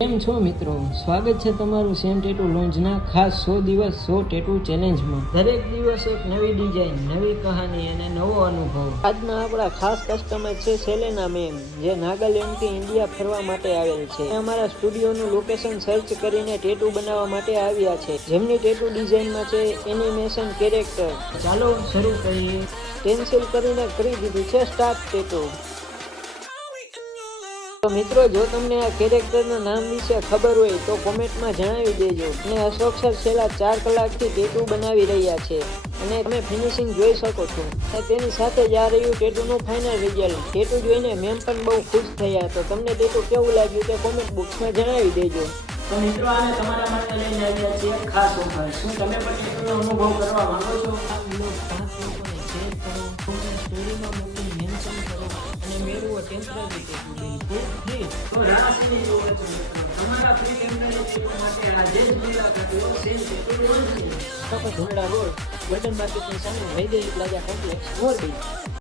કેમ છો મિત્રો, સ્વાગત છે તમારું સેમ ટેટુ લોન્જના ખાસ 100 દિવસ 100 ટેટુ ચેલેન્જમાં। દરેક દિવસ એક નવી ડિઝાઇન, નવી કહાની અને નવો અનુભવ। આજના આપણા ખાસ કસ્ટમર છે સેલેના મેમ, જે નાગાલેન્ડથી ઇન્ડિયા ફરવા માટે આવેલ છે। અમારા સ્ટુડિયોનું લોકેશન સર્ચ કરીને ટેટુ બનાવવા માટે આવ્યા છે, જેમની ટેટુ ડિઝાઇનમાં છે એનિમેશન કેરેક્ટર। ચાલો શરૂ કરીએ। કેન્સલ કરીને કરી દીધું છે સ્ટાર્ટ ટેટુ। તો મિત્રો, જો તમને આ કેરેક્ટરના નામ વિશે ખબર હોય તો કોમેન્ટમાં જણાવી દેજો। અને અશોક સર છેલ્લા 4 કલાકથી ટેટુ બનાવી રહ્યા છે અને તમે ફિનિશિંગ જોઈ શકો છો। અને તેની સાથે જ આ રહ્યું ટેટુનું ફાઇનલ રિઝલ્ટ। ટેટુ જોઈને મેમ પણ બહુ ખુશ થયા। તો તમને ટેટુ કેવું લાગ્યું તે કોમેન્ટ બોક્સમાં જણાવી દેજો। તો મિત્રો, આને તમારા માટે લઈને આવ્યા છીએ ખાસ ઓફર। શું તમે પણ ટેટુનો અનુભવ કરવા માંગો છો? આ વિડિયો 5 લોકોને શેર કરો, સ્ટોરીમાં મોકલી મેન્શન કરો અને મેળવો ટેમ્પરરી ટેટુ બિલકુલ ફ્રી। તો રાશિની જોડે તમારા ફ્રી ટેમ્પરરી ટેટુ માટે આજે જ મુલાકાત લો સેમ ટેટુ લોન્જની। ધોરડા રોડ, ગોલ્ડન માર્કેટની સામે વૈદેહી પ્લાઝા કોમ્પ્લેક્સ, મોરબી।